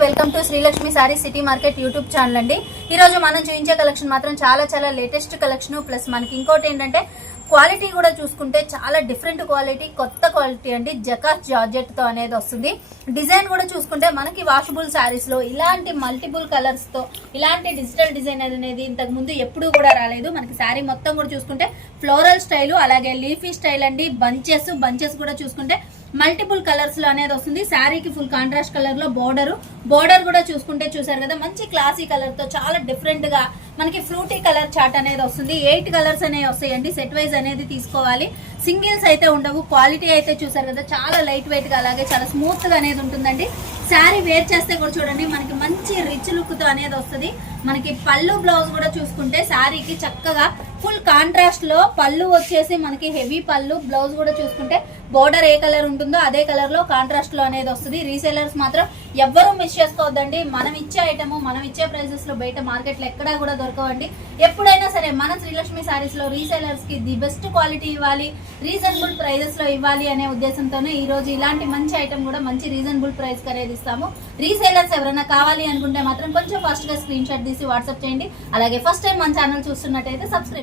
Welcome to Srilakshmi sari city market YouTube channel అండి. ఈ రోజు మనం చూపించే కలెక్షన్ మాత్రం చాలా చాలా లేటెస్ట్ కలెక్షన్. ప్లస్ మనకి ఇంకోటి ఏంటంటే క్వాలిటీ కూడా చూసుకుంటే చాలా డిఫరెంట్ క్వాలిటీ కొత్త క్వాలిటీ అండి. జకాస్ జార్జెట్తో అనేది వస్తుంది. డిజైన్ కూడా చూసుకుంటే మనకి వాషబుల్ శారీస్లో ఇలాంటి మల్టిపుల్ కలర్స్తో ఇలాంటి డిజిటల్ డిజైన్ అనేది ఇంతకు ముందు ఎప్పుడూ కూడా రాలేదు. మనకి శారీ మొత్తం కూడా చూసుకుంటే ఫ్లోరల్ స్టైల్ అలాగే లీఫీ స్టైల్ అండి. బంచెస్ బంచెస్ కూడా చూసుకుంటే మల్టిపుల్ కలర్స్లో అనేది వస్తుంది. శారీకి ఫుల్ కాంట్రాస్ట్ కలర్లో బోర్డర్ బోర్డర్ కూడా చూసుకుంటే చూసారు కదా మంచి క్లాసీ కలర్తో చాలా డిఫరెంట్గా మనకి ఫ్రూటీ కలర్ చాట్ అనేది వస్తుంది. ఎయిట్ కలర్స్ అనేవి వస్తాయండి. సెట్ వైజ్ అనేది తీసుకోవాలి. సింగిల్స్ అయితే ఉండవు క్వాలిటీ అయితే చూసారు కదా చాలా లైట్ వెయిట్గా అలాగే చాలా స్మూత్గా అనేది ఉంటుందండి. శారీ వేర్ చేస్తే కూడా చూడండి మనకి మంచి రిచ్ లుక్తో అనేది వస్తుంది. మనకి పళ్ళు బ్లౌజ్ కూడా చూసుకుంటే శారీకి చక్కగా ఫుల్ కాంట్రాస్ట్లో పళ్ళు వచ్చేసి మనకి హెవీ పళ్ళు బ్లౌజ్ కూడా చూసుకుంటే బోర్డర్ ఏ కలర్ ఉంటుందో అదే కలర్లో కాంట్రాస్ట్లో అనేది వస్తుంది. రీసేలర్స్ మాత్రం ఎవ్వరూ మిస్ చేసుకోవద్దండి. మనం ఇచ్చే ఐటమ్ మనం ఇచ్చే ప్రైసెస్లో బయట మార్కెట్లో ఎక్కడా కూడా దొరకవండి. ఎప్పుడైనా సరే మన శ్రీలక్ష్మి సారీస్లో రీసేలర్స్కి ది బెస్ట్ క్వాలిటీ ఇవ్వాలి. రీజనబుల్ ప్రైజెస్లో ఇవ్వాలి అనే ఉద్దేశంతోనే ఈ రోజు ఇలాంటి మంచి ఐటమ్ కూడా మంచి రీజనబుల్ ప్రైస్ అనేది ఇస్తాము. రీసేలర్స్ ఎవరైనా కావాలి అనుకుంటే మాత్రం కొంచెం ఫాస్ట్గా స్క్రీన్ షాట్ తీసి వాట్సాప్ చేయండి. అలాగే ఫస్ట్ టైం మన ఛానల్ చూస్తున్నట్టయితే సబ్స్క్రైబ్